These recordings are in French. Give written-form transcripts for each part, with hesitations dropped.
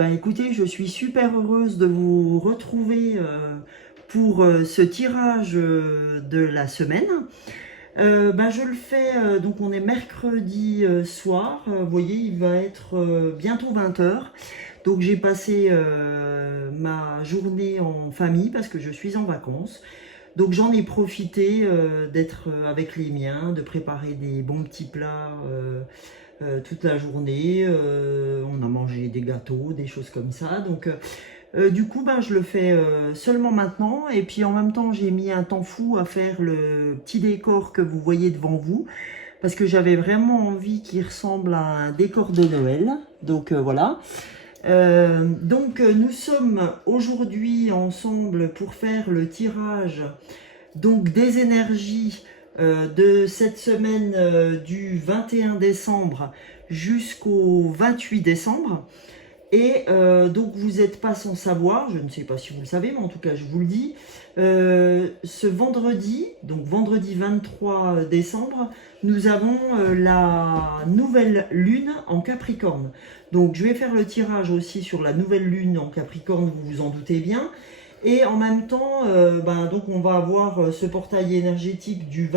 ben écoutez, je suis super heureuse de vous retrouver pour ce tirage de la semaine. Ben je le fais, donc on est mercredi soir, vous voyez, il va être bientôt 20 h. Donc j'ai passé ma journée en famille parce que je suis en vacances. Donc j'en ai profité d'être avec les miens, de préparer des bons petits plats toute la journée. On a mangé des gâteaux, des choses comme ça. Donc du coup, ben, je le fais seulement maintenant. Et puis en même temps, j'ai mis un temps fou à faire le petit décor que vous voyez devant vous. Parce que j'avais vraiment envie qu'il ressemble à un décor de Noël. Donc voilà. Nous sommes aujourd'hui ensemble pour faire le tirage donc des énergies de cette semaine du 21 décembre jusqu'au 28 décembre. Et donc vous n'êtes pas sans savoir, je ne sais pas si vous le savez, mais en tout cas je vous le dis, ce vendredi, donc vendredi 23 décembre, nous avons la nouvelle lune en Capricorne. Donc je vais faire le tirage aussi sur la nouvelle lune en Capricorne, vous vous en doutez bien. Et en même temps, donc on va avoir ce portail énergétique du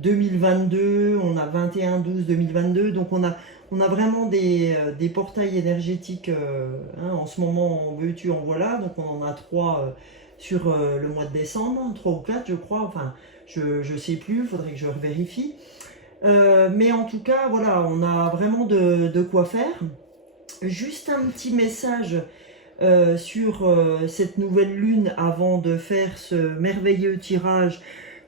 22-12-2022, on a 21-12-2022, donc on a vraiment des portails énergétiques en ce moment, en veux-tu, en voilà. Donc on en a 3 sur le mois de décembre, 3 ou 4 je crois, enfin je sais plus, il faudrait que je revérifie. Mais en tout cas, voilà, on a vraiment de quoi faire. Juste un petit message sur cette nouvelle lune avant de faire ce merveilleux tirage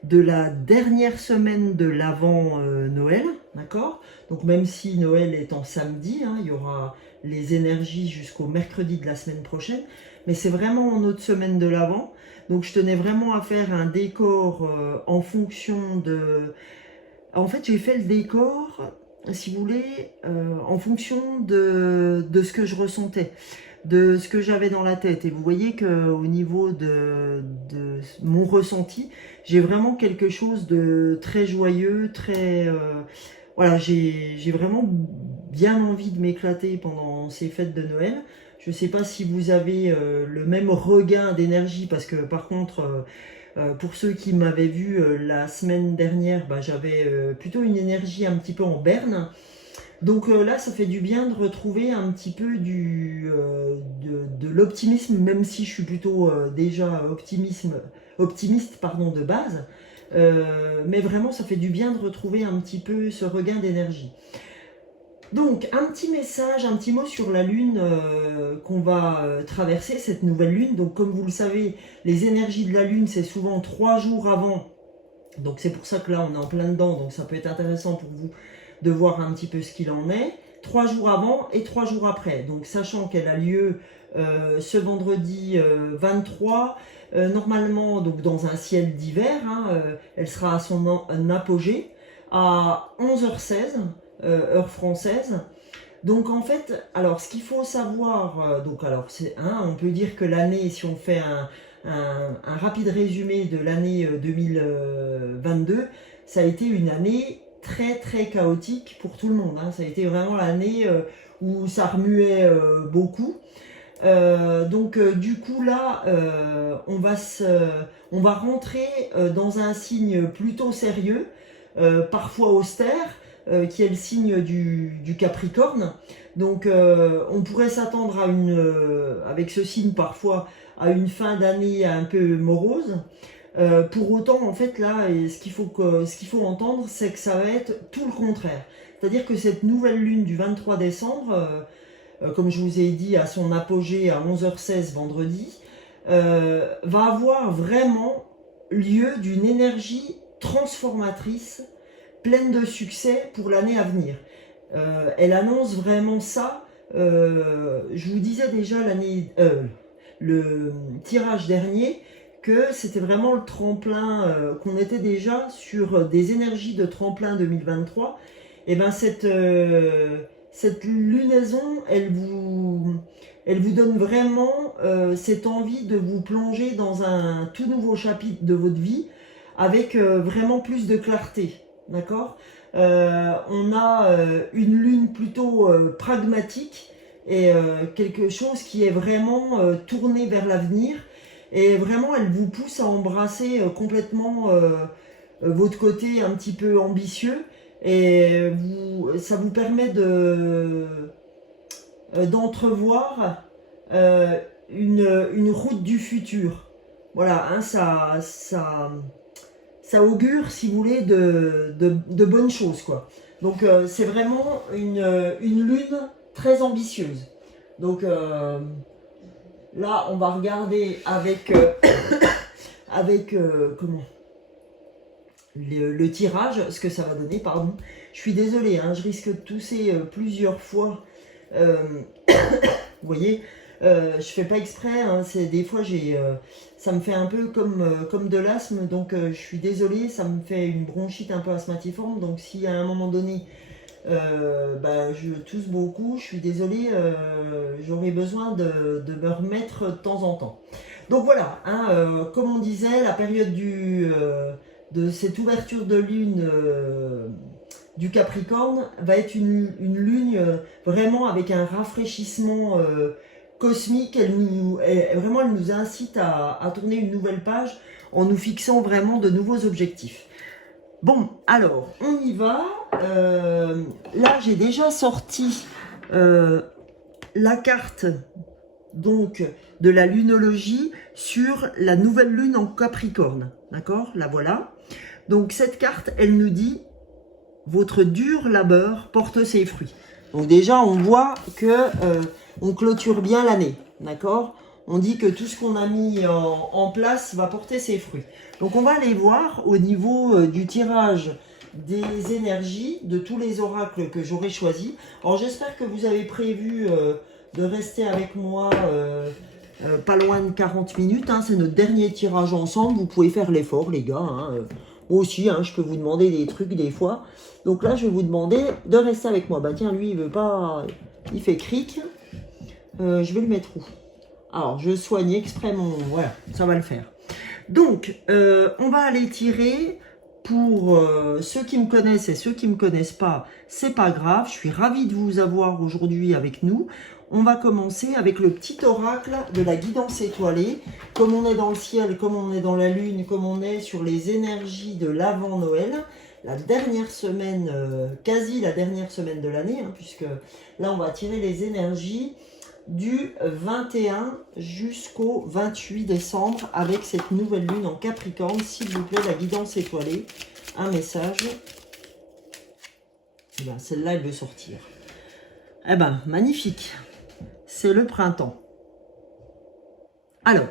de la dernière semaine de l'avant Noël, d'accord? Donc même si Noël est en samedi, il y aura les énergies jusqu'au mercredi de la semaine prochaine, mais c'est vraiment en autre semaine de l'avant. Donc je tenais vraiment à faire un décor en fonction de... En fait, j'ai fait le décor, si vous voulez, en fonction de ce que je ressentais, de ce que j'avais dans la tête. Et vous voyez qu'au niveau de mon ressenti, j'ai vraiment quelque chose de très joyeux, très... voilà, j'ai vraiment bien envie de m'éclater pendant ces fêtes de Noël. Je ne sais pas si vous avez le même regain d'énergie, parce que par contre... pour ceux qui m'avaient vu la semaine dernière, j'avais plutôt une énergie un petit peu en berne. Donc là, ça fait du bien de retrouver un petit peu de l'optimisme, même si je suis plutôt déjà optimiste pardon, de base. Mais vraiment, ça fait du bien de retrouver un petit peu ce regain d'énergie. Donc, un petit message, un petit mot sur la lune qu'on va traverser, cette nouvelle lune. Donc, comme vous le savez, les énergies de la lune, c'est souvent 3 jours avant. Donc, c'est pour ça que là, on est en plein dedans. Donc, ça peut être intéressant pour vous de voir un petit peu ce qu'il en est. 3 jours avant et 3 jours après. Donc, sachant qu'elle a lieu ce vendredi 23, normalement, donc dans un ciel d'hiver, elle sera à son apogée à 11h16. Heure française. Donc en fait, alors ce qu'il faut savoir, on peut dire que l'année, si on fait un rapide résumé de l'année 2022, ça a été une année très très chaotique pour tout le monde. Ça a été vraiment l'année où ça remuait beaucoup. Du coup là, on va rentrer dans un signe plutôt sérieux, parfois austère, qui est le signe du Capricorne. Donc on pourrait s'attendre à avec ce signe parfois, à une fin d'année un peu morose. Pour autant, en fait, là, ce qu'il faut entendre, c'est que ça va être tout le contraire. C'est-à-dire que cette nouvelle lune du 23 décembre, comme je vous ai dit, à son apogée à 11h16 vendredi, va avoir vraiment lieu d'une énergie transformatrice, pleine de succès pour l'année à venir. Elle annonce vraiment ça. Je vous disais déjà le tirage dernier que c'était vraiment le tremplin, qu'on était déjà sur des énergies de tremplin 2023. Et bien cette lunaison, elle vous donne vraiment cette envie de vous plonger dans un tout nouveau chapitre de votre vie avec vraiment plus de clarté. D'accord. On a une lune plutôt pragmatique et quelque chose qui est vraiment tourné vers l'avenir. Et vraiment, elle vous pousse à embrasser complètement votre côté un petit peu ambitieux. Et ça vous permet d'entrevoir une route du futur. Voilà, hein, ça augure, si vous voulez, de bonnes choses, quoi. Donc c'est vraiment une lune très ambitieuse. Donc là, on va regarder avec, comment le tirage, ce que ça va donner, pardon. Je suis désolée, hein, je risque de tousser plusieurs fois. Vous voyez, je fais pas exprès, hein, des fois ça me fait un peu comme de l'asthme, donc je suis désolée, ça me fait une bronchite un peu asthmatiforme, donc si à un moment donné je tousse beaucoup, je suis désolée, j'aurai besoin de me remettre de temps en temps. Donc voilà, hein, comme on disait, la période de cette ouverture de lune du Capricorne va être une lune vraiment avec un rafraîchissement cosmique. Elle nous incite à tourner une nouvelle page en nous fixant vraiment de nouveaux objectifs. Bon, alors, on y va. Là, j'ai déjà sorti la carte donc de la lunologie sur la nouvelle lune en Capricorne. D'accord? La voilà. Donc, cette carte, elle nous dit « Votre dur labeur porte ses fruits ». Donc déjà, on voit que on clôture bien l'année. D'accord? On dit que tout ce qu'on a mis en place va porter ses fruits. Donc on va aller voir au niveau du tirage des énergies de tous les oracles que j'aurai choisis. Alors j'espère que vous avez prévu de rester avec moi pas loin de 40 minutes. Hein. C'est notre dernier tirage ensemble. Vous pouvez faire l'effort, les gars. Hein. Moi aussi, hein, je peux vous demander des trucs des fois. Donc là, je vais vous demander de rester avec moi. Bah tiens, lui, il veut pas... Il fait cric. Je vais le mettre où? Alors, je soigne exprès mon... Voilà, ça va le faire. Donc, on va aller tirer pour ceux qui me connaissent et ceux qui ne me connaissent pas. C'est pas grave, je suis ravie de vous avoir aujourd'hui avec nous. On va commencer avec le petit oracle de la guidance étoilée. Comme on est dans le ciel, comme on est dans la lune, comme on est sur les énergies de l'avant-Noël, la dernière semaine, quasi la dernière semaine de l'année, hein, puisque là, on va tirer les énergies du 21 jusqu'au 28 décembre avec cette nouvelle lune en Capricorne. S'il vous plaît, la guidance étoilée, un message. Eh ben, celle-là, elle veut sortir. Eh ben, magnifique. C'est le printemps. Alors,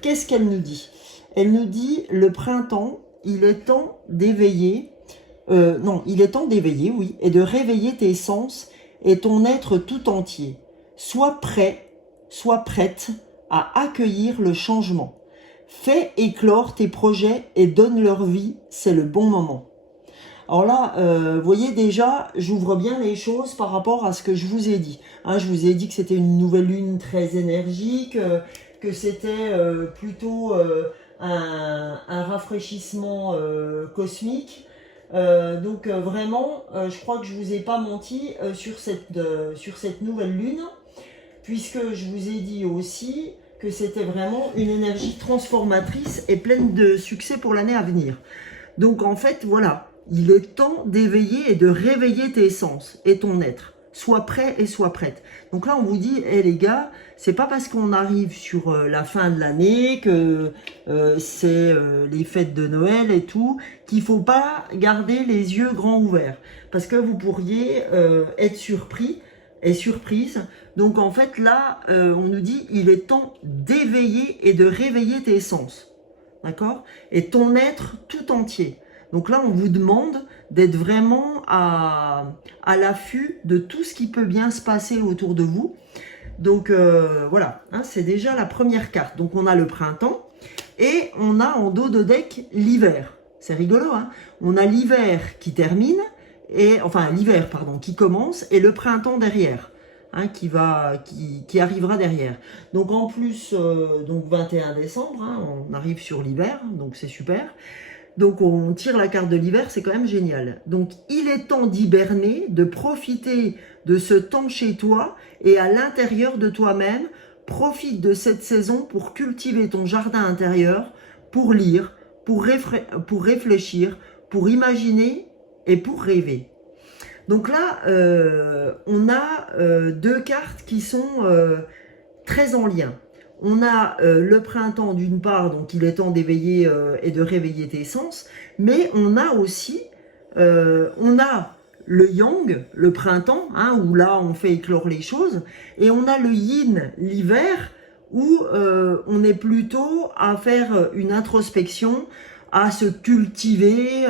qu'est-ce qu'elle nous dit? Elle nous dit, le printemps, il est temps d'éveiller, il est temps d'éveiller, oui, et de réveiller tes sens et ton être tout entier. Sois prêt, sois prête à accueillir le changement. Fais éclore tes projets et donne leur vie, c'est le bon moment. Alors là, vous voyez déjà, j'ouvre bien les choses par rapport à ce que je vous ai dit. Hein, je vous ai dit que c'était une nouvelle lune très énergique, que c'était plutôt un rafraîchissement cosmique. Donc vraiment, je crois que je vous ai pas menti sur cette nouvelle lune, puisque je vous ai dit aussi que c'était vraiment une énergie transformatrice et pleine de succès pour l'année à venir. Donc en fait, voilà. Il est temps d'éveiller et de réveiller tes sens et ton être. Sois prêt et sois prête. Donc là, on vous dit, hé les gars, c'est pas parce qu'on arrive sur la fin de l'année, que c'est les fêtes de Noël et tout, qu'il faut pas garder les yeux grands ouverts. Parce que vous pourriez être surpris et surprise. Donc en fait, là, on nous dit, il est temps d'éveiller et de réveiller tes sens. D'accord? Et ton être tout entier. Donc là, on vous demande d'être vraiment à l'affût de tout ce qui peut bien se passer autour de vous. Donc voilà, hein, c'est déjà la première carte. Donc on a le printemps et on a en dos de deck l'hiver. C'est rigolo, hein? On a l'hiver qui termine, l'hiver, pardon, qui commence et le printemps derrière. Hein, qui arrivera derrière. Donc en plus, donc 21 décembre, hein, on arrive sur l'hiver, donc c'est super. Donc on tire la carte de l'hiver, c'est quand même génial. Donc il est temps d'hiberner, de profiter de ce temps chez toi et à l'intérieur de toi-même. Profite de cette saison pour cultiver ton jardin intérieur, pour lire, pour réfléchir, pour imaginer et pour rêver. Donc là, on a deux cartes qui sont très en lien. On a le printemps d'une part, donc il est temps d'éveiller et de réveiller tes sens, mais on a aussi, on a le yang, le printemps, hein, où là on fait éclore les choses, et on a le yin, l'hiver, où on est plutôt à faire une introspection, à se cultiver,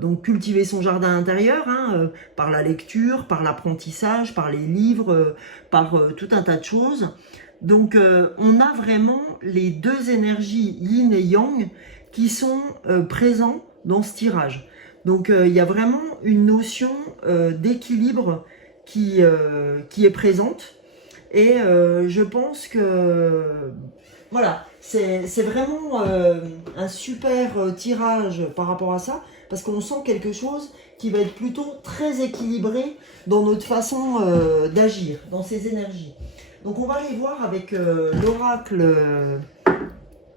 donc cultiver son jardin intérieur, hein, par la lecture, par l'apprentissage, par les livres, par tout un tas de choses. Donc on a vraiment les deux énergies yin et yang qui sont présents dans ce tirage. Donc il y a vraiment une notion d'équilibre qui est présente. Et je pense que voilà, c'est vraiment un super tirage par rapport à ça, parce qu'on sent quelque chose qui va être plutôt très équilibré dans notre façon d'agir, dans ces énergies. Donc on va aller voir avec l'oracle,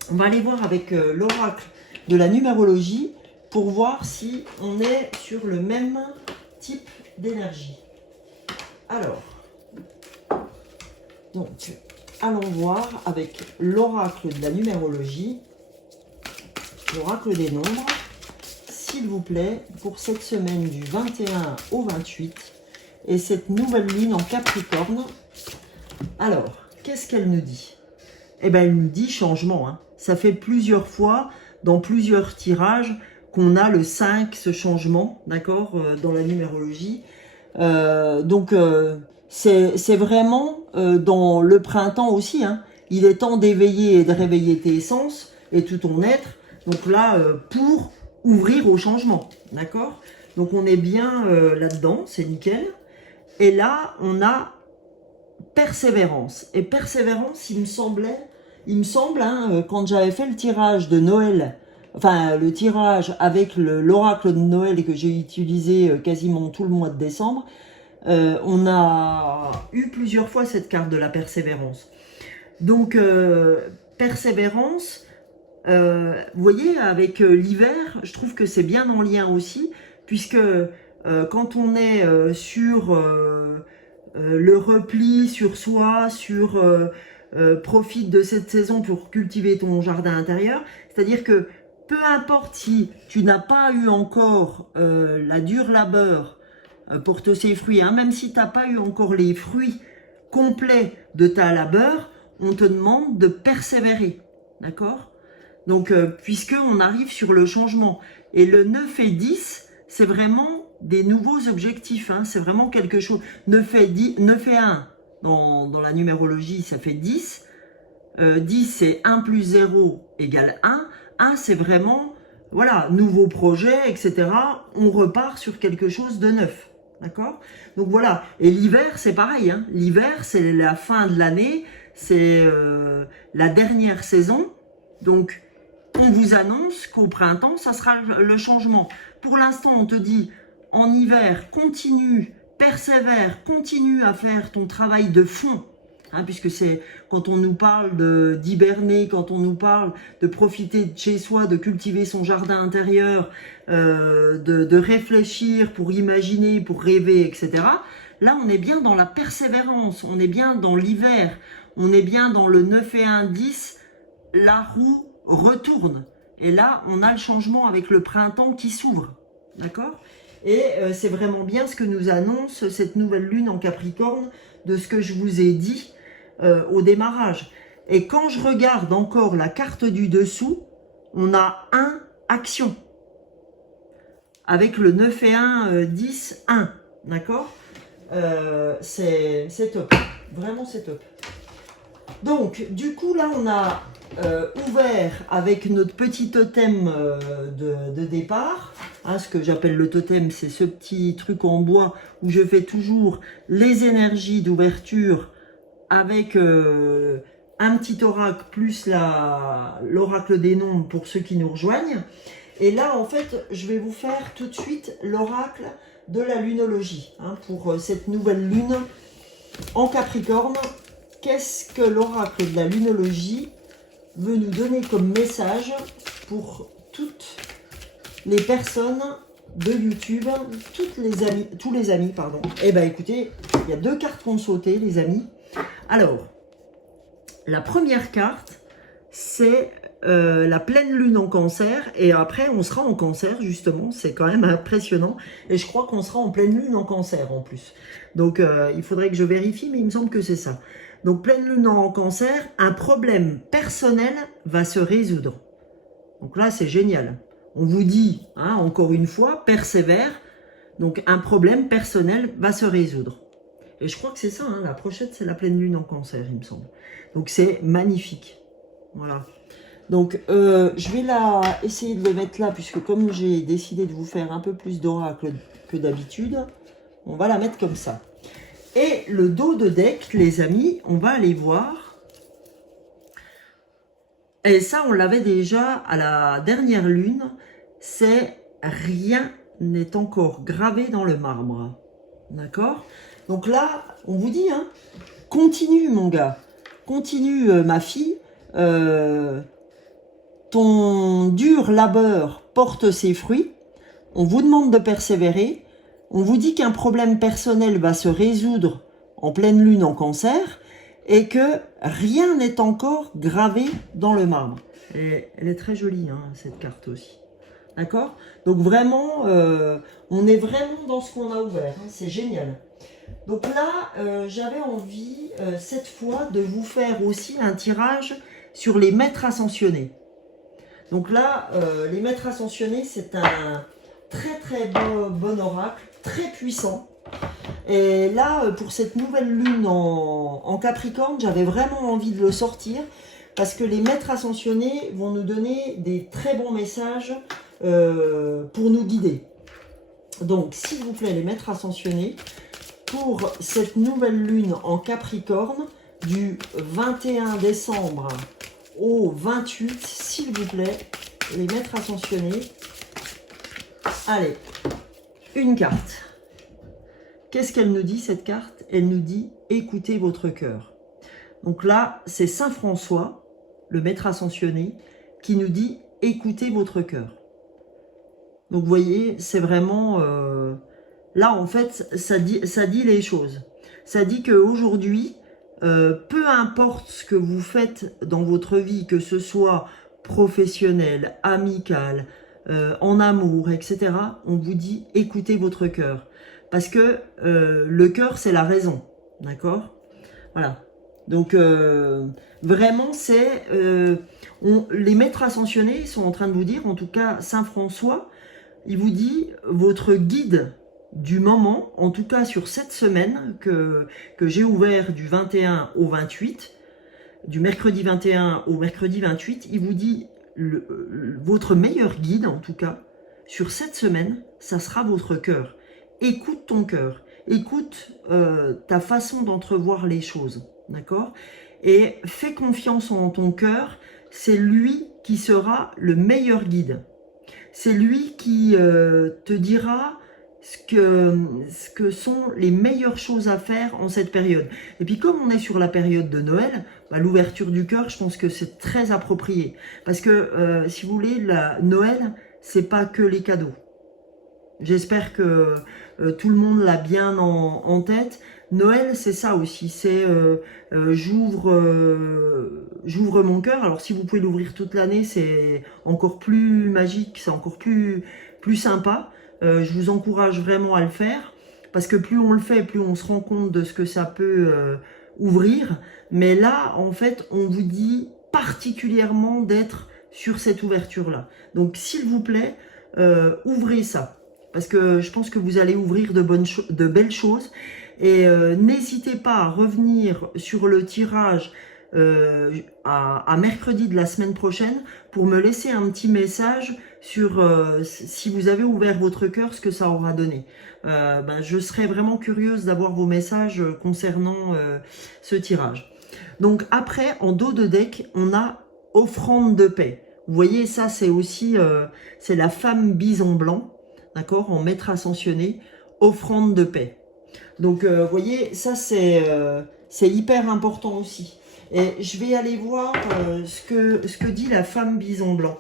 l'oracle de la numérologie pour voir si on est sur le même type d'énergie. Alors, donc, allons voir avec l'oracle de la numérologie, l'oracle des nombres, s'il vous plaît, pour cette semaine du 21 au 28 et cette nouvelle lune en Capricorne. Alors, qu'est-ce qu'elle nous dit? Eh bien, elle nous dit changement. Hein. Ça fait plusieurs fois, dans plusieurs tirages, qu'on a le 5, ce changement, d'accord, dans la numérologie. Donc, c'est vraiment dans le printemps aussi. Hein. Il est temps d'éveiller et de réveiller tes sens et tout ton être. Donc là, pour ouvrir au changement, d'accord? Donc, on est bien là-dedans, c'est nickel. Et là, on a persévérance. Et persévérance, il me semble, hein, quand j'avais fait le tirage de Noël, enfin le tirage avec l'oracle de Noël et que j'ai utilisé quasiment tout le mois de décembre, on a eu plusieurs fois cette carte de la persévérance. Donc, persévérance, vous voyez, avec l'hiver, je trouve que c'est bien en lien aussi, puisque quand on est sur le repli sur soi, sur profite de cette saison pour cultiver ton jardin intérieur, c'est-à-dire que peu importe si tu n'as pas eu encore la dure labeur pour ces fruits, hein, même si tu n'as pas eu encore les fruits complets de ta labeur, on te demande de persévérer, d'accord? Donc, puisqu'on arrive sur le changement. Et le 9 et 10, c'est vraiment des nouveaux objectifs, hein, c'est vraiment quelque chose. 9 et 1, dans la numérologie, ça fait 10. 10, c'est 1 plus 0 égale 1. 1, c'est vraiment, voilà, nouveau projet, etc. On repart sur quelque chose de neuf. D'accord? Donc voilà. Et l'hiver, c'est pareil. Hein. L'hiver, c'est la fin de l'année. C'est la dernière saison. Donc, on vous annonce qu'au printemps, ça sera le changement. Pour l'instant, on te dit, en hiver, continue, persévère, continue à faire ton travail de fond. Hein, puisque c'est quand on nous parle d'hiberner, quand on nous parle de profiter de chez soi, de cultiver son jardin intérieur, de réfléchir pour imaginer, pour rêver, etc. Là, on est bien dans la persévérance, on est bien dans l'hiver, on est bien dans le 9 et 1, 10, la roue retourne. Et là, on a le changement avec le printemps qui s'ouvre. D'accord? Et c'est vraiment bien ce que nous annonce cette nouvelle lune en Capricorne, de ce que je vous ai dit au démarrage. Et quand je regarde encore la carte du dessous, on a 1 action. Avec le 9 et 1, 10, 1. D'accord? C'est top. Vraiment, c'est top. Donc, du coup, là, on a ouvert avec notre petit totem de départ. Hein, ce que j'appelle le totem, c'est ce petit truc en bois où je fais toujours les énergies d'ouverture avec un petit oracle plus l'oracle des nombres pour ceux qui nous rejoignent. Et là, en fait, je vais vous faire tout de suite l'oracle de la lunologie, hein, pour cette nouvelle lune en Capricorne. Qu'est-ce que l'oracle de la lunologie veut nous donner comme message pour toutes les personnes de YouTube, tous les amis, pardon. Eh bien, écoutez, il y a 2 cartes qui ont sauté, les amis. Alors, la première carte, c'est la pleine lune en Cancer. Et après, on sera en Cancer, justement. C'est quand même impressionnant. Et je crois qu'on sera en pleine lune en Cancer, en plus. Donc, il faudrait que je vérifie, mais il me semble que c'est ça. Donc, pleine lune en Cancer, un problème personnel va se résoudre. Donc là, c'est génial. On vous dit, hein, encore une fois, persévère. Donc, un problème personnel va se résoudre. Et je crois que c'est ça, hein, la prochaine, c'est la pleine lune en Cancer, il me semble. Donc, c'est magnifique. Voilà. Donc, je vais essayer de les mettre là, puisque comme j'ai décidé de vous faire un peu plus d'oracle que d'habitude, on va la mettre comme ça. Et le dos de deck, les amis, on va aller voir. Et ça, on l'avait déjà à la dernière lune. C'est rien n'est encore gravé dans le marbre. D'accord? Donc là, on vous dit, hein, continue mon gars. Continue ma fille. Ton dur labeur porte ses fruits. On vous demande de persévérer. On vous dit qu'un problème personnel va se résoudre en pleine lune en Cancer et que rien n'est encore gravé dans le marbre. Et elle est très jolie, hein, cette carte aussi. D'accord? Donc vraiment, on est vraiment dans ce qu'on a ouvert. Hein, c'est génial. Donc là, j'avais envie, cette fois, de vous faire aussi un tirage sur les maîtres ascensionnés. Donc là, les maîtres ascensionnés, c'est un très bon oracle, très puissant. Et là, pour cette nouvelle lune en Capricorne, j'avais vraiment envie de le sortir parce que les maîtres ascensionnés vont nous donner des très bons messages pour nous guider. Donc, s'il vous plaît, les maîtres ascensionnés, pour cette nouvelle lune en Capricorne, du 21 décembre au 28, s'il vous plaît, les maîtres ascensionnés. Allez, une carte. Qu'est-ce qu'elle nous dit, cette carte? Elle nous dit « Écoutez votre cœur ». Donc là, c'est Saint François, le maître ascensionné, qui nous dit « Écoutez votre cœur ». Donc vous voyez, c'est vraiment... là, en fait, ça dit les choses. Ça dit qu'aujourd'hui, peu importe ce que vous faites dans votre vie, que ce soit professionnel, amical, en amour, etc., on vous dit « Écoutez votre cœur ». Parce que le cœur, c'est la raison, d'accord? Voilà. Donc, vraiment, c'est... les maîtres ascensionnés sont en train de vous dire, en tout cas, Saint François, il vous dit, votre guide du moment, en tout cas sur cette semaine que j'ai ouvert du 21 au 28, du mercredi 21 au mercredi 28, il vous dit, votre meilleur guide, en tout cas, sur cette semaine, ça sera votre cœur. Écoute ton cœur, écoute ta façon d'entrevoir les choses, d'accord? Et fais confiance en ton cœur, c'est lui qui sera le meilleur guide. C'est lui qui te dira ce que sont les meilleures choses à faire en cette période. Et puis comme on est sur la période de Noël, bah, l'ouverture du cœur, je pense que c'est très approprié. Parce que si vous voulez, Noël, c'est pas que les cadeaux. J'espère que tout le monde l'a bien en tête. Noël, c'est ça aussi, c'est j'ouvre mon cœur. Alors si vous pouvez l'ouvrir toute l'année, c'est encore plus magique, c'est encore plus sympa. Je vous encourage vraiment à le faire, parce que plus on le fait, plus on se rend compte de ce que ça peut ouvrir. Mais là, en fait, on vous dit particulièrement d'être sur cette ouverture-là. Donc s'il vous plaît, ouvrez ça. Parce que je pense que vous allez ouvrir de belles choses. Et n'hésitez pas à revenir sur le tirage à mercredi de la semaine prochaine pour me laisser un petit message sur si vous avez ouvert votre cœur, ce que ça aura donné. Je serais vraiment curieuse d'avoir vos messages concernant ce tirage. Donc après, en dos de deck, on a offrande de paix. Vous voyez, ça c'est aussi, c'est la femme bison blanc, d'accord, en maître ascensionné, offrande de paix. Donc, vous voyez, ça c'est hyper important aussi. Et je vais aller voir ce que dit la femme bison blanc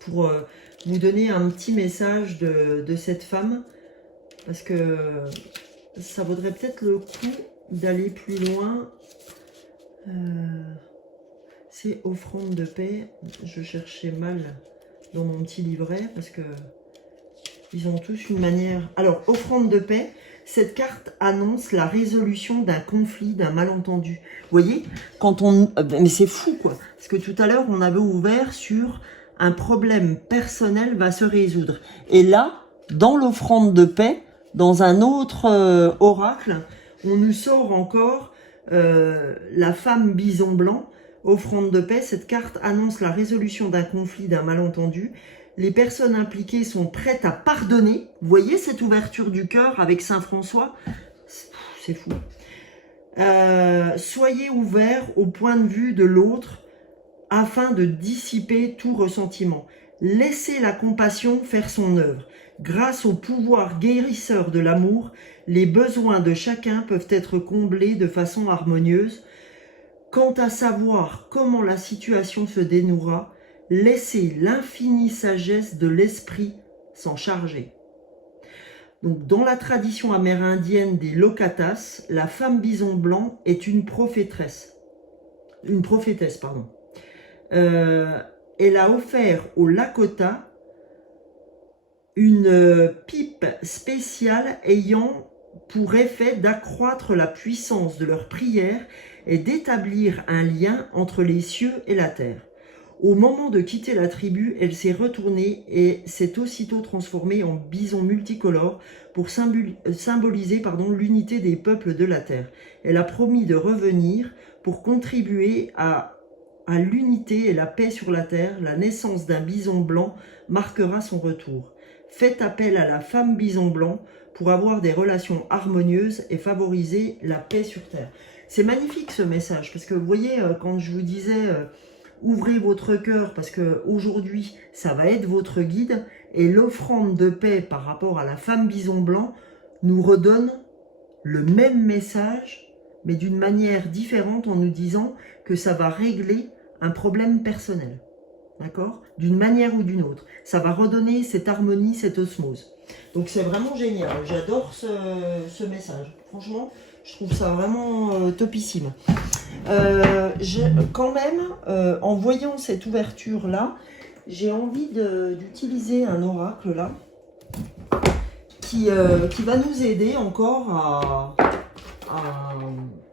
pour vous donner un petit message de cette femme, parce que ça vaudrait peut-être le coup d'aller plus loin. C'est offrande de paix. Je cherchais mal dans mon petit livret parce que ils ont tous une manière. Alors, offrande de paix, cette carte annonce la résolution d'un conflit, d'un malentendu. Vous voyez, quand on... Mais c'est fou, quoi. Parce que tout à l'heure, on avait ouvert sur un problème personnel va se résoudre. Et là, dans l'offrande de paix, dans un autre oracle, on nous sort encore la femme bison blanc, offrande de paix. Cette carte annonce la résolution d'un conflit, d'un malentendu. Les personnes impliquées sont prêtes à pardonner. Vous voyez cette ouverture du cœur avec Saint François? C'est fou. Soyez ouverts au point de vue de l'autre afin de dissiper tout ressentiment. Laissez la compassion faire son œuvre. Grâce au pouvoir guérisseur de l'amour, les besoins de chacun peuvent être comblés de façon harmonieuse. Quant à savoir comment la situation se dénouera, laissez l'infinie sagesse de l'esprit s'en charger. Donc, dans la tradition amérindienne des Lokatas, la femme bison blanc est une prophétesse. Elle a offert aux Lakota une pipe spéciale ayant pour effet d'accroître la puissance de leur prière et d'établir un lien entre les cieux et la terre. Au moment de quitter la tribu, elle s'est retournée et s'est aussitôt transformée en bison multicolore pour symboliser l'unité des peuples de la terre. Elle a promis de revenir pour contribuer à l'unité et la paix sur la terre. La naissance d'un bison blanc marquera son retour. Faites appel à la femme bison blanc pour avoir des relations harmonieuses et favoriser la paix sur terre. C'est magnifique ce message, parce que vous voyez, quand je vous disais ouvrez votre cœur, parce que aujourd'hui ça va être votre guide, et l'offrande de paix par rapport à la femme bison blanc nous redonne le même message, mais d'une manière différente, en nous disant que ça va régler un problème personnel. D'accord? D'une manière ou d'une autre. Ça va redonner cette harmonie, cette osmose. Donc c'est vraiment génial. J'adore ce message. Franchement, je trouve ça vraiment topissime. Quand même, en voyant cette ouverture-là, j'ai envie d'utiliser un oracle là, qui va nous aider encore à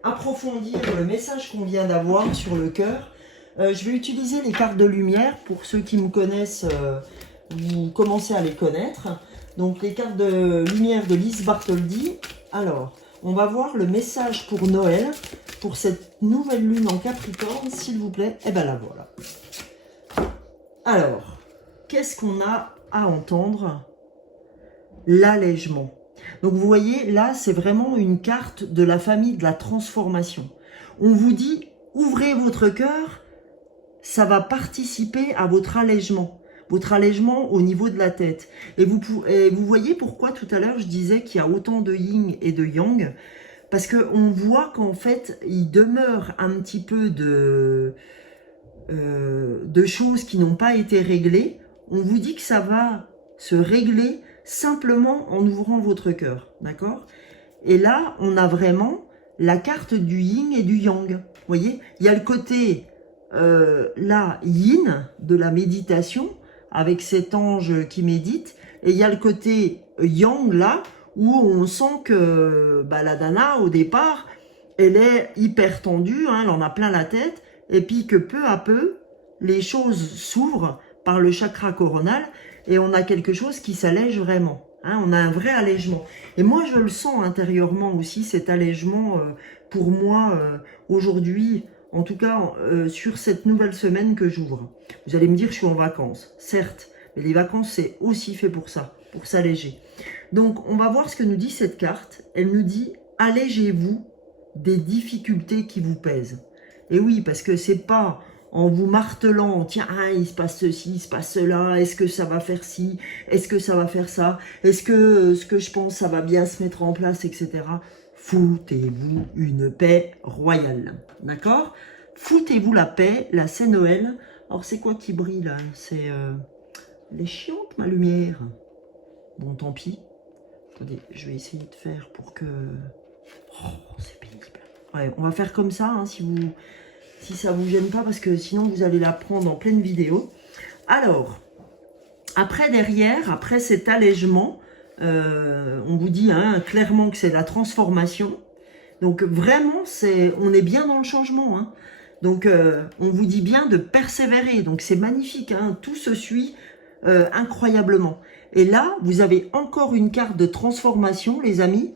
approfondir le message qu'on vient d'avoir sur le cœur. Je vais utiliser les cartes de lumière. Pour ceux qui me connaissent, vous commencez à les connaître. Donc les cartes de lumière de Lise Bartholdi. Alors, on va voir le message pour Noël, pour cette nouvelle lune en Capricorne, s'il vous plaît. Et bien la voilà. Alors, qu'est-ce qu'on a à entendre? L'allègement. Donc vous voyez, là, c'est vraiment une carte de la famille de la transformation. On vous dit, ouvrez votre cœur, ça va participer à votre allègement au niveau de la tête. Et vous voyez pourquoi tout à l'heure je disais qu'il y a autant de yin et de yang, parce qu'on voit qu'en fait, il demeure un petit peu de choses qui n'ont pas été réglées. On vous dit que ça va se régler simplement en ouvrant votre cœur, d'accord? Et là, on a vraiment la carte du yin et du yang. Vous voyez, il y a le côté là, yin, de la méditation, avec cet ange qui médite, et il y a le côté yang, là, où on sent que la Dana, au départ, elle est hyper tendue, hein, elle en a plein la tête, et puis que peu à peu, les choses s'ouvrent par le chakra coronal, et on a quelque chose qui s'allège vraiment. Hein, on a un vrai allègement. Et moi, je le sens intérieurement aussi, cet allègement, pour moi, aujourd'hui, en tout cas, sur cette nouvelle semaine que j'ouvre. Vous allez me dire, je suis en vacances. Certes, mais les vacances, c'est aussi fait pour ça, pour s'alléger. Donc, on va voir ce que nous dit cette carte. Elle nous dit, allégez-vous des difficultés qui vous pèsent. Et oui, parce que c'est pas en vous martelant, tiens, il se passe ceci, il se passe cela, est-ce que ça va faire ci, est-ce que ça va faire ça, est-ce que ce que je pense, ça va bien se mettre en place, etc. Foutez-vous une paix royale, d'accord? Foutez-vous la paix, là c'est Noël. Alors c'est quoi qui brille là? C'est les chiantes, ma lumière. Bon, tant pis. Attendez, je vais essayer de faire pour que... Oh, c'est pénible. Ouais, on va faire comme ça, hein, si ça vous gêne pas, parce que sinon vous allez la prendre en pleine vidéo. Alors, après derrière, après cet allègement, on vous dit hein, clairement que c'est la transformation. Donc vraiment, on est bien dans le changement. Hein. Donc on vous dit bien de persévérer. Donc c'est magnifique, hein, tout se suit incroyablement. Et là, vous avez encore une carte de transformation, les amis.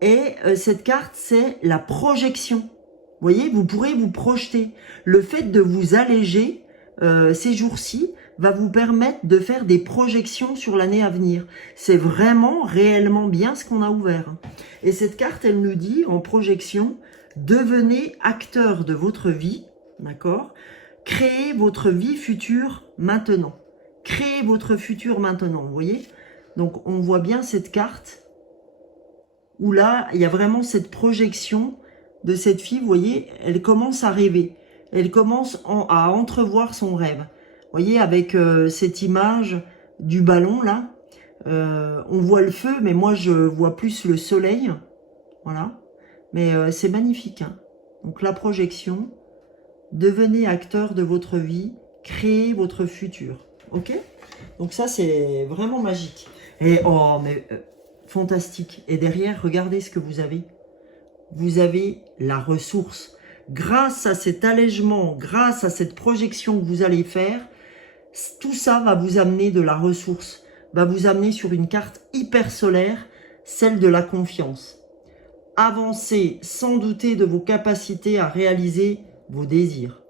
Et cette carte, c'est la projection. Vous voyez, vous pourrez vous projeter. Le fait de vous alléger ces jours-ci va vous permettre de faire des projections sur l'année à venir. C'est vraiment, réellement bien ce qu'on a ouvert. Et cette carte, elle nous dit, en projection, devenez acteur de votre vie, d'accord? Créez votre vie future maintenant. Créez votre futur maintenant, vous voyez? Donc, on voit bien cette carte où là, il y a vraiment cette projection de cette fille, vous voyez, elle commence à rêver. Elle commence à entrevoir son rêve. Vous voyez, avec cette image du ballon, là, on voit le feu, mais moi, je vois plus le soleil. Voilà. Mais c'est magnifique. Hein. Donc, la projection. Devenez acteur de votre vie. Créez votre futur. OK? Donc, ça, c'est vraiment magique. Et, oh, mais fantastique. Et derrière, regardez ce que vous avez. Vous avez la ressource. Grâce à cet allègement, grâce à cette projection que vous allez faire, tout ça va vous amener de la ressource, va vous amener sur une carte hyper solaire, celle de la confiance. Avancez sans douter de vos capacités à réaliser vos désirs.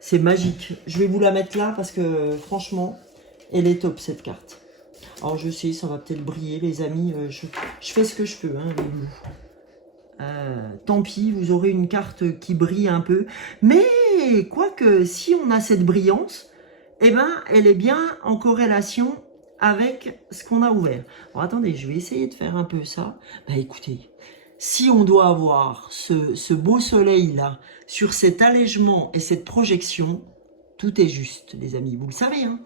C'est magique. Je vais vous la mettre là parce que franchement, elle est top cette carte. Alors je sais, ça va peut-être briller les amis, je fais ce que je peux, hein, les loups. Tant pis, vous aurez une carte qui brille un peu. Mais quoique, si on a cette brillance, eh ben, elle est bien en corrélation avec ce qu'on a ouvert. Alors attendez, je vais essayer de faire un peu ça. Bah écoutez, si on doit avoir ce beau soleil-là, sur cet allègement et cette projection, tout est juste, les amis. Vous le savez, hein,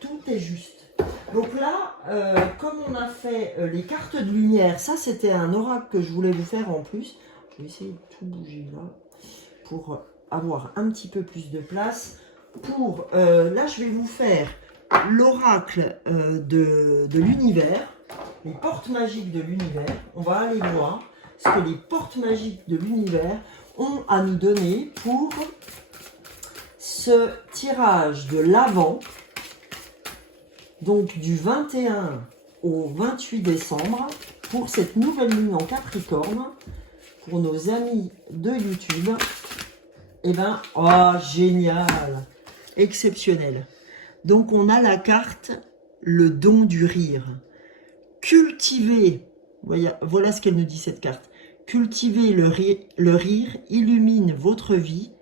tout est juste. Donc là, comme on a fait les cartes de lumière, ça c'était un oracle que je voulais vous faire en plus. Je vais essayer de tout bouger là pour avoir un petit peu plus de place. Là, je vais vous faire l'oracle de l'univers, les portes magiques de l'univers. On va aller voir ce que les portes magiques de l'univers ont à nous donner pour ce tirage de l'Avent. Donc du 21 au 28 décembre, pour cette nouvelle lune en Capricorne, pour nos amis de YouTube, eh ben, oh génial, exceptionnel. Donc on a la carte, le don du rire. Cultivez, voilà ce qu'elle nous dit cette carte. Cultivez le rire illumine votre vie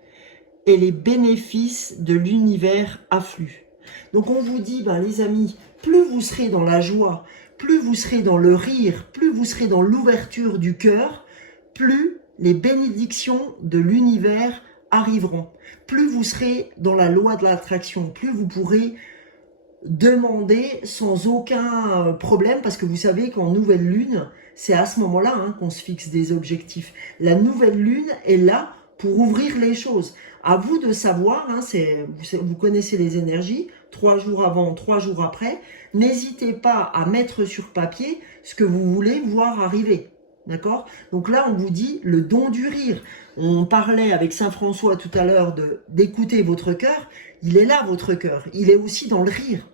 et les bénéfices de l'univers affluent. Donc on vous dit, ben, les amis, plus vous serez dans la joie, plus vous serez dans le rire, plus vous serez dans l'ouverture du cœur, plus les bénédictions de l'univers arriveront. Plus vous serez dans la loi de l'attraction, plus vous pourrez demander sans aucun problème, parce que vous savez qu'en nouvelle lune, c'est à ce moment-là hein, qu'on se fixe des objectifs. La nouvelle lune est là pour ouvrir les choses. À vous de savoir, hein, vous connaissez les énergies, 3 jours avant, 3 jours après. N'hésitez pas à mettre sur papier ce que vous voulez voir arriver. D'accord? Donc là, on vous dit le don du rire. On parlait avec Saint François tout à l'heure d'écouter votre cœur. Il est là, votre cœur. Il est aussi dans le rire.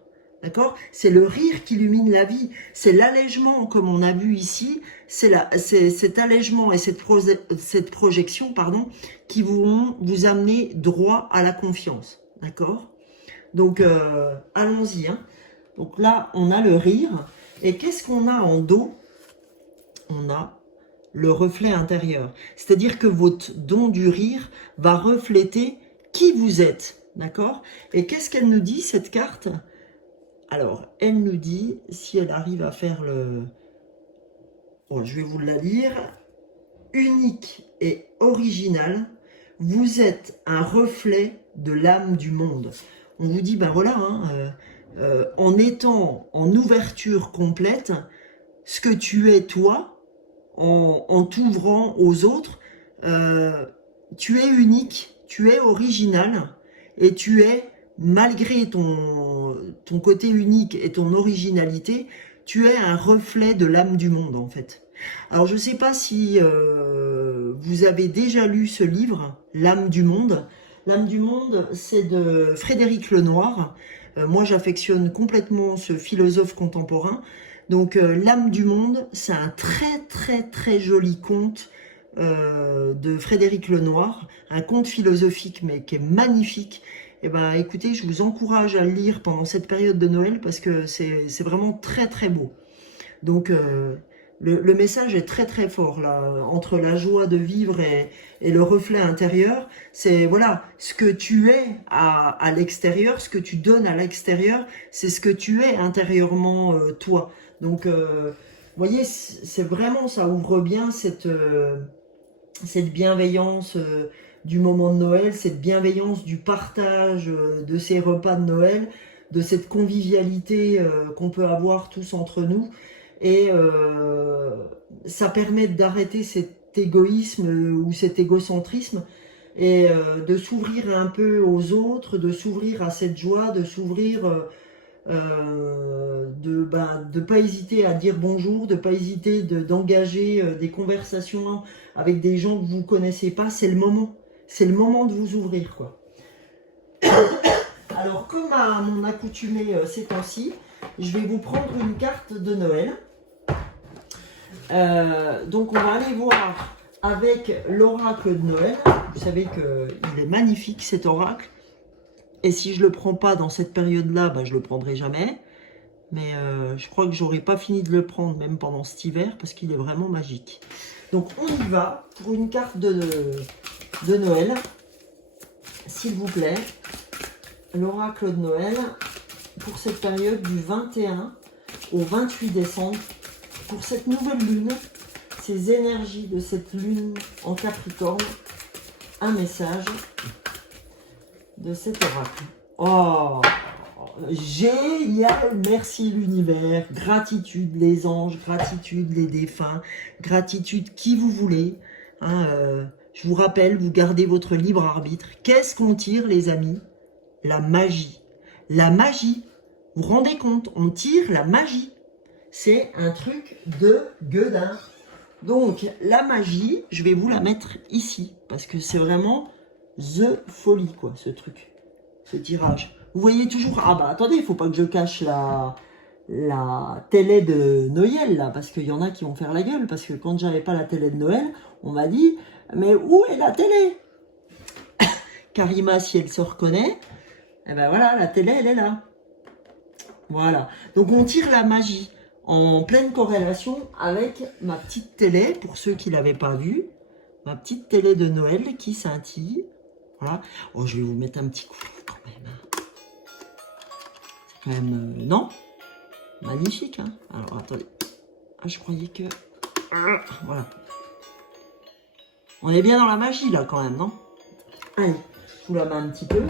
D'accord? C'est le rire qui illumine la vie. C'est l'allègement, comme on a vu ici. C'est cet allègement et cette projection, pardon, qui vont vous amener droit à la confiance. D'accord? Donc, allons-y. Hein. Donc là, on a le rire. Et qu'est-ce qu'on a en dos? On a le reflet intérieur. C'est-à-dire que votre don du rire va refléter qui vous êtes, d'accord? Et qu'est-ce qu'elle nous dit, cette carte? Alors, elle nous dit, si elle arrive à faire le... Bon, je vais vous la lire. Unique et original, vous êtes un reflet de l'âme du monde. On vous dit, ben voilà, hein, en étant en ouverture complète, ce que tu es toi, en t'ouvrant aux autres, tu es unique, tu es original, et tu es, malgré ton côté unique et ton originalité, tu es un reflet de l'âme du monde, en fait. Alors, je ne sais pas si vous avez déjà lu ce livre, L'âme du monde. L'âme du monde, c'est de Frédéric Lenoir. Moi, j'affectionne complètement ce philosophe contemporain. Donc, L'âme du monde, c'est un très, très, très joli conte de Frédéric Lenoir. Un conte philosophique, mais qui est magnifique. Eh ben, écoutez, je vous encourage à le lire pendant cette période de Noël parce que c'est vraiment très, très beau. Donc, le message est très très fort là, entre la joie de vivre et le reflet intérieur. C'est voilà, ce que tu es à l'extérieur, ce que tu donnes à l'extérieur, c'est ce que tu es intérieurement toi. Donc, vous voyez, c'est vraiment, ça ouvre bien cette bienveillance du moment de Noël, cette bienveillance du partage de ces repas de Noël, de cette convivialité qu'on peut avoir tous entre nous. Et ça permet d'arrêter cet égoïsme ou cet égocentrisme et de s'ouvrir un peu aux autres, de s'ouvrir à cette joie, de s'ouvrir, de pas hésiter à dire bonjour, de pas hésiter d'engager des conversations avec des gens que vous connaissez pas. C'est le moment de vous ouvrir, quoi. Alors, comme à mon accoutumé ces temps-ci, je vais vous prendre une carte de Noël. Donc on va aller voir avec l'oracle de Noël. Vous savez qu'il est magnifique cet oracle. Et si je ne le prends pas dans cette période-là, je ne le prendrai jamais. Mais je crois que j'aurai pas fini de le prendre même pendant cet hiver parce qu'il est vraiment magique. Donc on y va pour une carte de Noël. S'il vous plaît. L'oracle de Noël pour cette période du 21 au 28 décembre. Pour cette nouvelle lune, ces énergies de cette lune en Capricorne, un message de cet oracle. Oh, génial, merci l'univers, gratitude les anges, gratitude les défunts, gratitude qui vous voulez. Je vous rappelle, vous gardez votre libre arbitre. Qu'est-ce qu'on tire, les amis? La magie. La magie, vous vous rendez compte, on tire la magie. C'est un truc de gueudin. Donc, la magie, je vais vous la mettre ici. Parce que c'est vraiment the folie, quoi, ce truc. Ce tirage. Vous voyez toujours... Ah bah, attendez, il ne faut pas que je cache la télé de Noël, là. Parce qu'il y en a qui vont faire la gueule. Parce que quand j'avais pas la télé de Noël, on m'a dit, mais où est la télé? Karima, si elle se reconnaît, eh ben voilà, la télé, elle est là. Voilà. Donc, on tire la magie en pleine corrélation avec ma petite télé, pour ceux qui ne l'avaient pas vue, ma petite télé de Noël qui scintille. Voilà. Oh, je vais vous mettre un petit coup quand même. C'est quand même... non? Magnifique, hein? Alors, attendez. Ah, je croyais que... voilà. On est bien dans la magie, là, quand même, non? Allez, je vous la mets un petit peu.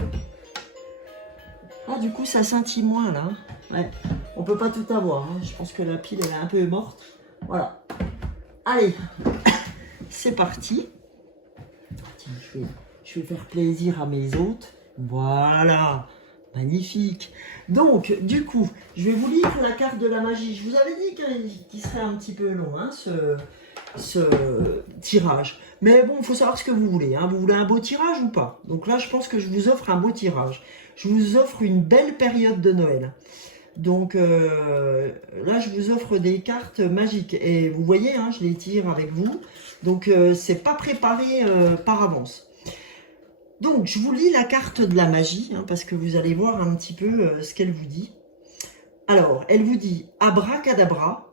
Ah, du coup, ça scintille moins, là. Ouais. On peut pas tout avoir, hein. Je pense que la pile elle est un peu morte. Voilà. Allez, c'est parti. Tiens, je vais faire plaisir à mes hôtes. Voilà, magnifique. Donc, du coup, je vais vous lire la carte de la magie. Je vous avais dit qu'il serait un petit peu long, hein, ce tirage. Mais bon, il faut savoir ce que vous voulez. Hein. Vous voulez un beau tirage ou pas? Donc là, je pense que je vous offre un beau tirage. Je vous offre une belle période de Noël. Donc là, je vous offre des cartes magiques. Et vous voyez, hein, je les tire avec vous. Donc, c'est pas préparé par avance. Donc, je vous lis la carte de la magie, hein, parce que vous allez voir un petit peu ce qu'elle vous dit. Alors, elle vous dit abracadabra.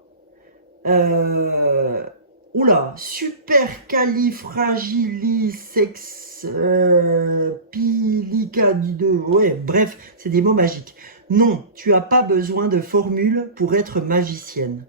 Oula, supercalifragilissex... Pilika du 2, ouais, bref, c'est des mots magiques. Non, tu n'as pas besoin de formule pour être magicienne.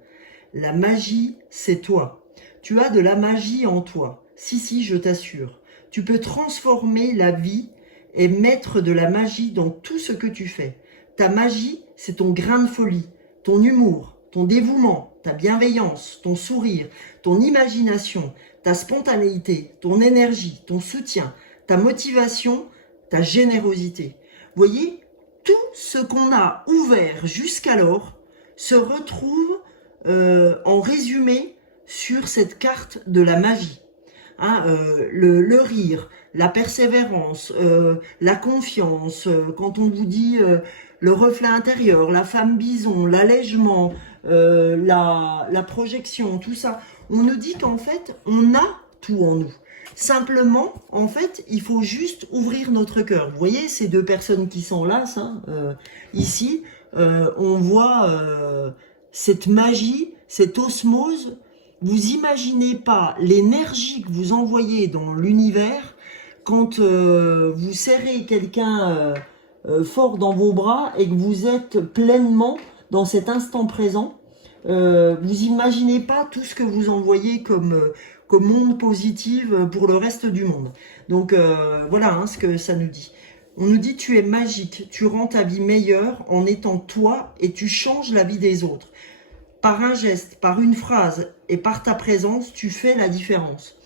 La magie, c'est toi. Tu as de la magie en toi. Si, je t'assure. Tu peux transformer la vie et mettre de la magie dans tout ce que tu fais. Ta magie, c'est ton grain de folie, ton humour, ton dévouement, ta bienveillance, ton sourire, ton imagination, ta spontanéité, ton énergie, ton soutien, ta motivation, ta générosité. Voyez, tout ce qu'on a ouvert jusqu'alors se retrouve en résumé sur cette carte de la magie. Hein, le rire, la persévérance, la confiance, quand on vous dit le reflet intérieur, la femme bison, l'allègement, la projection, tout ça, on nous dit qu'en fait, on a tout en nous. Simplement, en fait, il faut juste ouvrir notre cœur. Vous voyez, ces deux personnes qui sont là, ça, ici, on voit cette magie, cette osmose. Vous imaginez pas l'énergie que vous envoyez dans l'univers quand vous serrez quelqu'un fort dans vos bras et que vous êtes pleinement dans cet instant présent. Vous imaginez pas tout ce que vous envoyez comme monde positif pour le reste du monde. Donc voilà hein, ce que ça nous dit. On nous dit tu es magique, tu rends ta vie meilleure en étant toi et tu changes la vie des autres. Par un geste, par une phrase et par ta présence, tu fais la différence.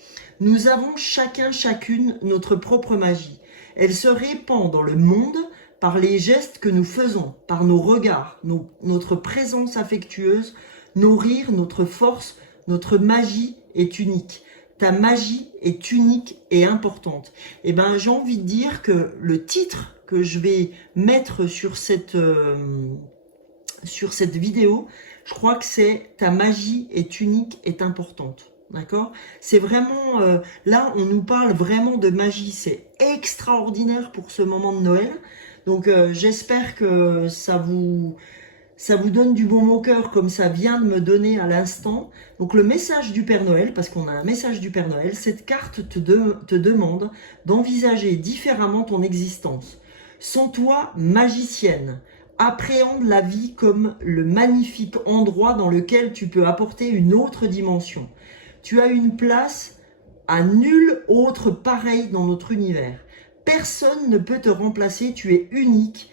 Nous avons chacune notre propre magie. Elle se répand dans le monde par les gestes que nous faisons, par nos regards, notre présence affectueuse, nos rires, notre force, notre magie est unique. Ta magie est unique et importante. Et ben, j'ai envie de dire que le titre que je vais mettre sur cette vidéo, je crois que c'est ta magie est unique, est importante. D'accord? C'est vraiment, là on nous parle vraiment de magie, c'est extraordinaire pour ce moment de Noël. Donc j'espère que ça vous donne du baume au cœur comme ça vient de me donner à l'instant. Donc le message du Père Noël, parce qu'on a un message du Père Noël, cette carte te demande d'envisager différemment ton existence. Sens-toi magicienne. Appréhende la vie comme le magnifique endroit dans lequel tu peux apporter une autre dimension. Tu as une place à nul autre pareil dans notre univers. Personne ne peut te remplacer, tu es unique.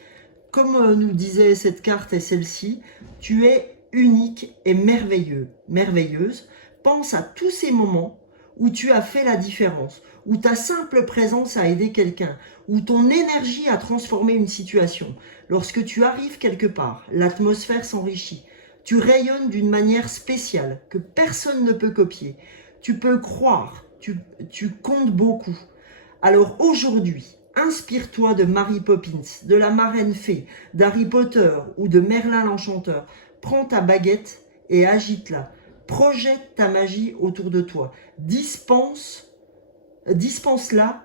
Comme nous disait cette carte et celle-ci, tu es unique et merveilleuse. Pense à tous ces moments où tu as fait la différence, où ta simple présence a aidé quelqu'un, où ton énergie a transformé une situation. Lorsque tu arrives quelque part, l'atmosphère s'enrichit. Tu rayonnes d'une manière spéciale que personne ne peut copier. Tu peux croire, tu comptes beaucoup. Alors aujourd'hui, inspire-toi de Mary Poppins, de la Marraine Fée, d'Harry Potter ou de Merlin l'Enchanteur. Prends ta baguette et agite-la. Projette ta magie autour de toi. Dispense-la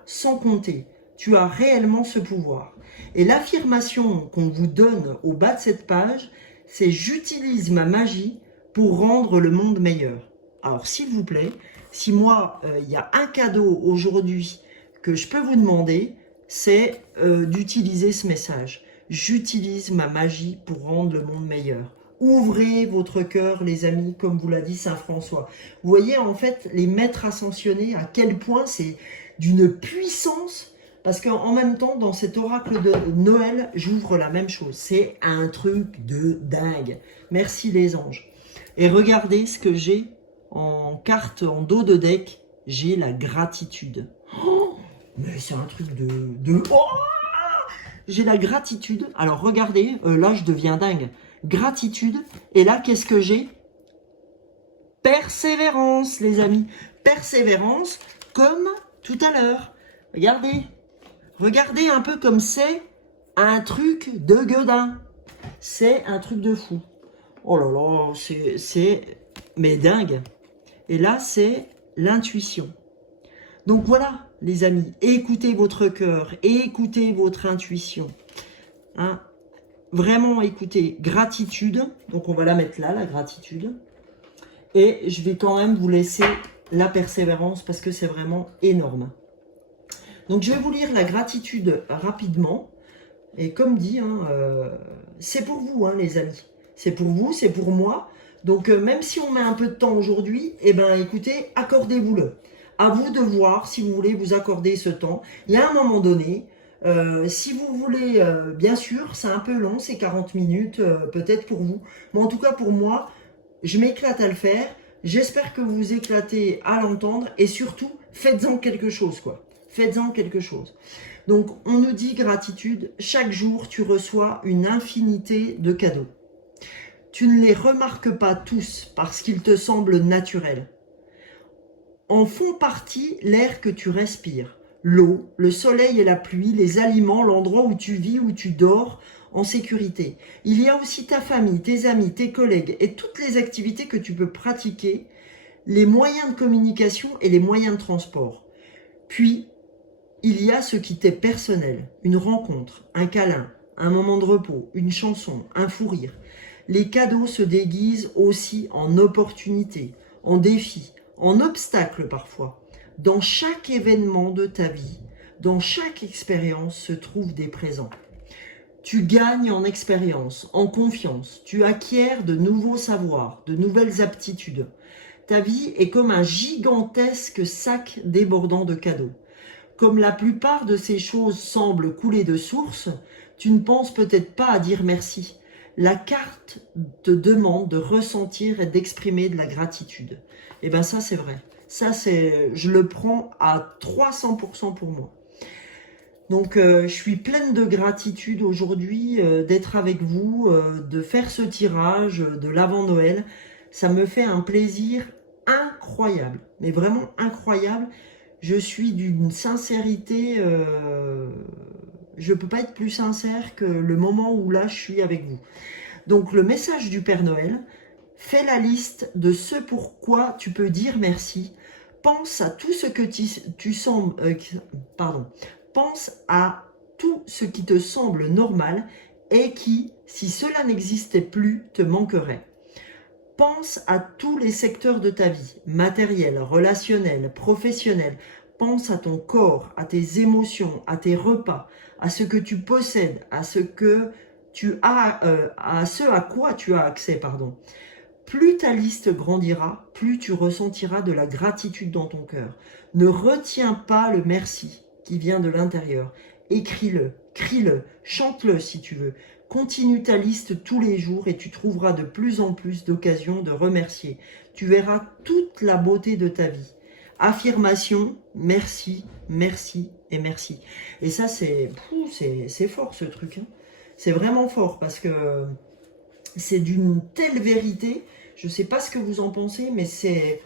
sans compter. Tu as réellement ce pouvoir. Et l'affirmation qu'on vous donne au bas de cette page, c'est « J'utilise ma magie pour rendre le monde meilleur ». Alors s'il vous plaît, si moi, il y a un cadeau aujourd'hui que je peux vous demander, c'est d'utiliser ce message. J'utilise ma magie pour rendre le monde meilleur. Ouvrez votre cœur, les amis, comme vous l'a dit Saint François. Vous voyez, en fait, les maîtres ascensionnés, à quel point c'est d'une puissance, parce qu'en même temps, dans cet oracle de Noël, j'ouvre la même chose. C'est un truc de dingue. Merci les anges. Et regardez ce que j'ai en carte, en dos de deck. J'ai la gratitude. Oh, mais c'est un truc de... Oh, j'ai la gratitude. Alors regardez, là je deviens dingue. Gratitude. Et là, qu'est-ce que j'ai? Persévérance, les amis. Persévérance, comme tout à l'heure. Regardez. Regardez un peu comme c'est un truc de gueudin. C'est un truc de fou. Oh là là, c'est... Mais dingue. Et là, c'est l'intuition. Donc voilà, les amis. Écoutez votre cœur. Écoutez votre intuition. Hein? Vraiment écoutez, gratitude, donc on va la mettre là, la gratitude, et je vais quand même vous laisser la persévérance parce que c'est vraiment énorme. Donc je vais vous lire la gratitude rapidement. Et comme dit, hein, c'est pour vous, hein, les amis. C'est pour vous, c'est pour moi. Donc même si on met un peu de temps aujourd'hui, eh ben écoutez, accordez-vous-le. À vous de voir si vous voulez vous accorder ce temps. Il y a un moment donné, si vous voulez, bien sûr, c'est un peu long, c'est 40 minutes, peut-être pour vous. Mais en tout cas pour moi, je m'éclate à le faire. J'espère que vous vous éclatez à l'entendre. Et surtout, faites-en quelque chose, quoi. Faites-en quelque chose. Donc, on nous dit gratitude. Chaque jour, tu reçois une infinité de cadeaux. Tu ne les remarques pas tous parce qu'ils te semblent naturels. En font partie l'air que tu respires, l'eau, le soleil et la pluie, les aliments, l'endroit où tu vis, où tu dors en sécurité. Il y a aussi ta famille, tes amis, tes collègues et toutes les activités que tu peux pratiquer, les moyens de communication et les moyens de transport. Puis, il y a ce qui t'est personnel, une rencontre, un câlin, un moment de repos, une chanson, un fou rire. Les cadeaux se déguisent aussi en opportunités, en défis, en obstacles parfois. Dans chaque événement de ta vie, dans chaque expérience se trouvent des présents. Tu gagnes en expérience, en confiance, tu acquiers de nouveaux savoirs, de nouvelles aptitudes. Ta vie est comme un gigantesque sac débordant de cadeaux. Comme la plupart de ces choses semblent couler de source, tu ne penses peut-être pas à dire merci. La carte te demande de ressentir et d'exprimer de la gratitude. Et bien ça c'est vrai. Ça je le prends à 300% pour moi. Donc je suis pleine de gratitude aujourd'hui d'être avec vous, de faire ce tirage de l'avant-Noël. Ça me fait un plaisir incroyable, mais vraiment incroyable. Je suis d'une sincérité, je ne peux pas être plus sincère que le moment où là je suis avec vous. Donc le message du Père Noël, fais la liste de ce pourquoi tu peux dire merci. Pense à tout ce que tu sembles, pense à tout ce qui te semble normal et qui, si cela n'existait plus, te manquerait. Pense à tous les secteurs de ta vie, matériel, relationnel, professionnel. Pense à ton corps, à tes émotions, à tes repas, à ce que tu possèdes, à ce que tu as, à ce à quoi tu as accès, pardon. Plus ta liste grandira, plus tu ressentiras de la gratitude dans ton cœur. Ne retiens pas le merci qui vient de l'intérieur. Écris-le, crie-le, chante-le si tu veux. Continue ta liste tous les jours et tu trouveras de plus en plus d'occasions de remercier. Tu verras toute la beauté de ta vie. Affirmation, merci, merci et merci. Et ça, c'est fort ce truc. Hein. C'est vraiment fort parce que c'est d'une telle vérité. Je ne sais pas ce que vous en pensez, mais c'est...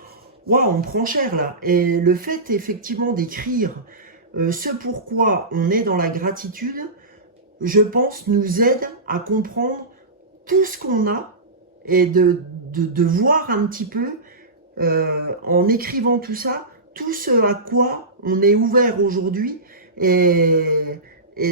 Waouh, on prend cher là. Et le fait effectivement d'écrire ce pourquoi on est dans la gratitude, je pense, nous aide à comprendre tout ce qu'on a et de voir un petit peu, en écrivant tout ça, tout ce à quoi on est ouvert aujourd'hui. Et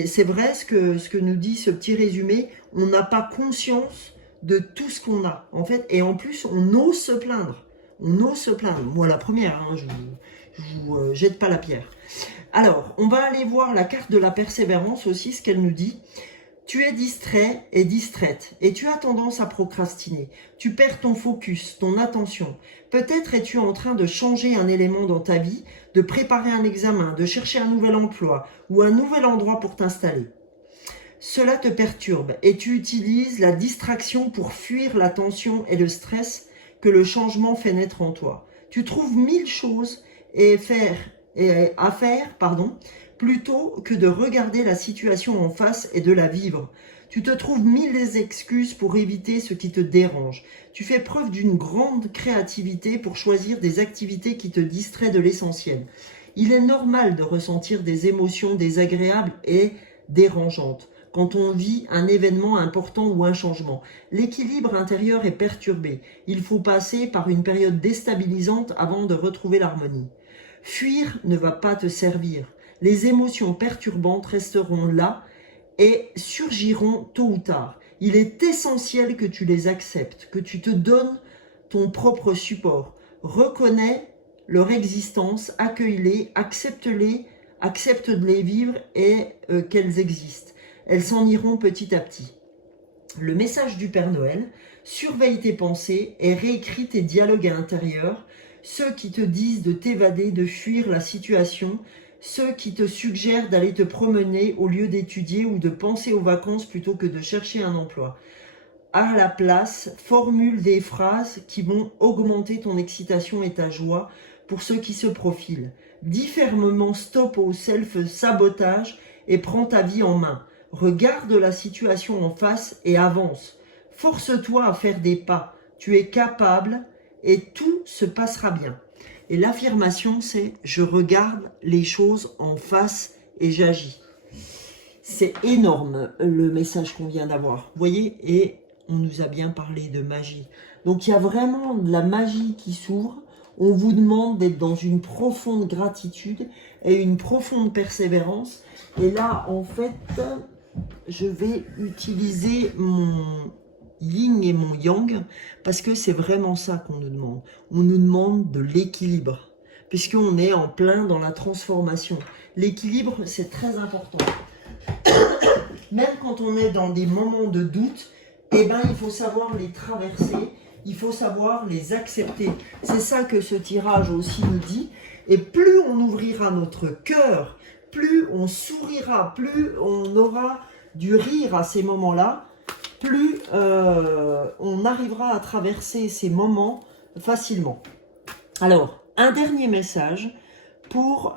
c'est vrai ce que nous dit ce petit résumé, on n'a pas conscience de tout ce qu'on a, en fait. Et en plus, on ose se plaindre. On ose se plaindre. Moi, la première, hein, je vous jette pas la pierre. Alors, on va aller voir la carte de la persévérance aussi, ce qu'elle nous dit. Tu es distrait et distraite et tu as tendance à procrastiner. Tu perds ton focus, ton attention. Peut-être es-tu en train de changer un élément dans ta vie, de préparer un examen, de chercher un nouvel emploi ou un nouvel endroit pour t'installer. Cela te perturbe et tu utilises la distraction pour fuir la tension et le stress que le changement fait naître en toi. Tu trouves 1000 choses à faire, plutôt que de regarder la situation en face et de la vivre. Tu te trouves 1000 excuses pour éviter ce qui te dérange. Tu fais preuve d'une grande créativité pour choisir des activités qui te distraient de l'essentiel. Il est normal de ressentir des émotions désagréables et dérangeantes quand on vit un événement important ou un changement. L'équilibre intérieur est perturbé. Il faut passer par une période déstabilisante avant de retrouver l'harmonie. Fuir ne va pas te servir. Les émotions perturbantes resteront là et surgiront tôt ou tard. Il est essentiel que tu les acceptes, que tu te donnes ton propre support. Reconnais leur existence, accueille-les, accepte de les vivre et qu'elles existent. Elles s'en iront petit à petit. Le message du Père Noël: surveille tes pensées et réécris tes dialogues à l'intérieur, ceux qui te disent de t'évader, de fuir la situation, ceux qui te suggèrent d'aller te promener au lieu d'étudier ou de penser aux vacances plutôt que de chercher un emploi. À la place, formule des phrases qui vont augmenter ton excitation et ta joie pour ceux qui se profilent. Dis fermement stop au self-sabotage et prends ta vie en main. Regarde la situation en face et avance. Force-toi à faire des pas. Tu es capable et tout se passera bien. Et l'affirmation, c'est: je regarde les choses en face et j'agis. C'est énorme le message qu'on vient d'avoir. Vous voyez, et on nous a bien parlé de magie. Donc il y a vraiment de la magie qui s'ouvre. On vous demande d'être dans une profonde gratitude et une profonde persévérance. Et là, en fait, je vais utiliser mon yin et mon yang parce que c'est vraiment ça qu'on nous demande. On nous demande de l'équilibre puisqu'on est en plein dans la transformation. L'équilibre, c'est très important. Même quand on est dans des moments de doute, eh ben, il faut savoir les traverser, il faut savoir les accepter. C'est ça que ce tirage aussi nous dit. Et plus on ouvrira notre cœur, plus on sourira, plus on aura du rire à ces moments-là, plus on arrivera à traverser ces moments facilement. Alors, un dernier message pour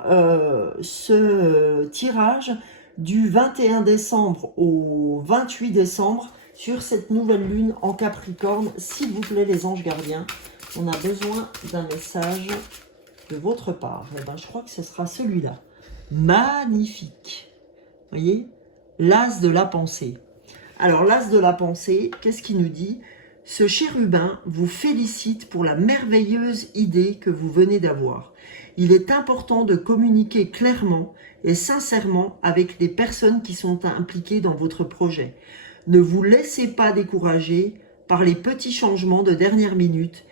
ce tirage du 21 décembre au 28 décembre sur cette nouvelle lune en Capricorne. S'il vous plaît, les anges gardiens, on a besoin d'un message de votre part. Eh ben, je crois que ce sera celui-là. Magnifique. Vous voyez, l'as de la pensée. Alors, l'as de la pensée, qu'est-ce qu'il nous dit? Ce chérubin vous félicite pour la merveilleuse idée que vous venez d'avoir. Il est important de communiquer clairement et sincèrement avec les personnes qui sont impliquées dans votre projet. Ne vous laissez pas décourager par les petits changements de dernière minute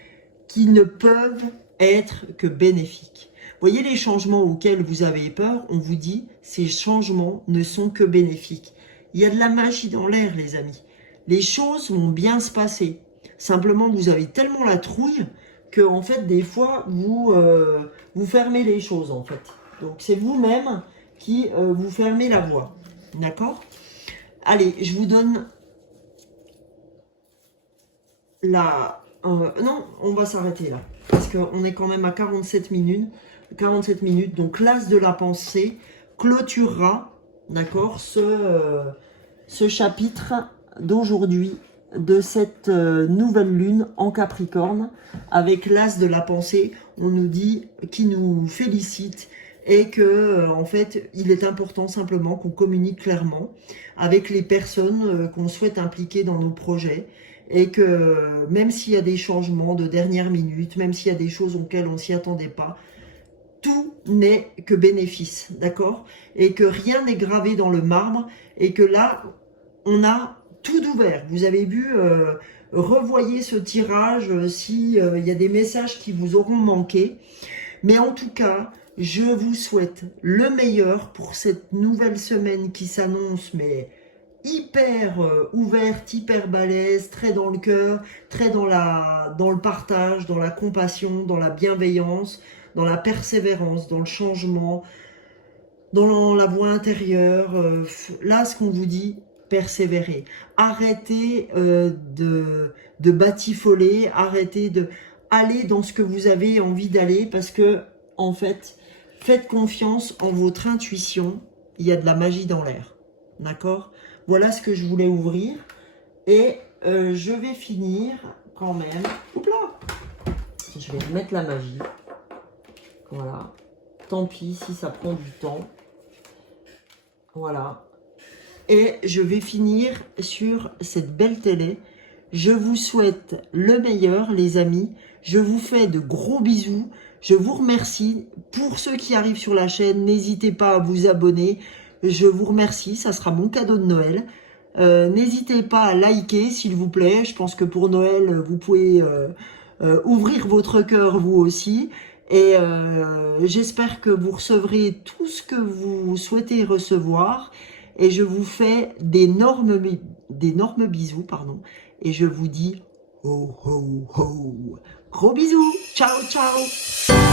qui ne peuvent être que bénéfiques. Voyez les changements auxquels vous avez peur, on vous dit ces changements ne sont que bénéfiques. Il y a de la magie dans l'air, les amis. Les choses vont bien se passer. Simplement, vous avez tellement la trouille que, en fait, des fois, vous fermez les choses, en fait. Donc, c'est vous-même qui vous fermez la voie. D'accord? Allez, je vous donne la... non, on va s'arrêter là. Parce qu'on est quand même à 47 minutes. 47 minutes. Donc, l'as de la pensée clôturera, d'accord, ce chapitre d'aujourd'hui, de cette nouvelle lune en Capricorne, avec l'as de la pensée. On nous dit, qui nous félicite, et que en fait, il est important simplement qu'on communique clairement avec les personnes qu'on souhaite impliquer dans nos projets, et que même s'il y a des changements de dernière minute, même s'il y a des choses auxquelles on ne s'y attendait pas, tout n'est que bénéfice, d'accord? Et que rien n'est gravé dans le marbre, et que là, on a tout ouvert. Vous avez vu, revoyez ce tirage s'il y a des messages qui vous auront manqué. Mais en tout cas, je vous souhaite le meilleur pour cette nouvelle semaine qui s'annonce, mais hyper ouverte, hyper balèze, très dans le cœur, très dans le partage, dans la compassion, dans la bienveillance, dans la persévérance, dans le changement, dans la voie intérieure. Là, ce qu'on vous dit, persévérer. Arrêtez de batifoler, arrêtez de aller dans ce que vous avez envie d'aller, parce que, en fait, faites confiance en votre intuition. Il y a de la magie dans l'air. D'accord? Voilà ce que je voulais ouvrir. Et je vais finir quand même. Oups là! Je vais remettre la magie. Voilà. Tant pis si ça prend du temps. Voilà. Et je vais finir sur cette belle télé. Je vous souhaite le meilleur, les amis. Je vous fais de gros bisous. Je vous remercie. Pour ceux qui arrivent sur la chaîne, n'hésitez pas à vous abonner. Je vous remercie. Ça sera mon cadeau de Noël. N'hésitez pas à liker, s'il vous plaît. Je pense que pour Noël, vous pouvez ouvrir votre cœur, vous aussi. Et j'espère que vous recevrez tout ce que vous souhaitez recevoir. Et je vous fais d'énormes bisous, pardon. Et je vous dis ho ho ho. Gros bisous. Ciao ciao.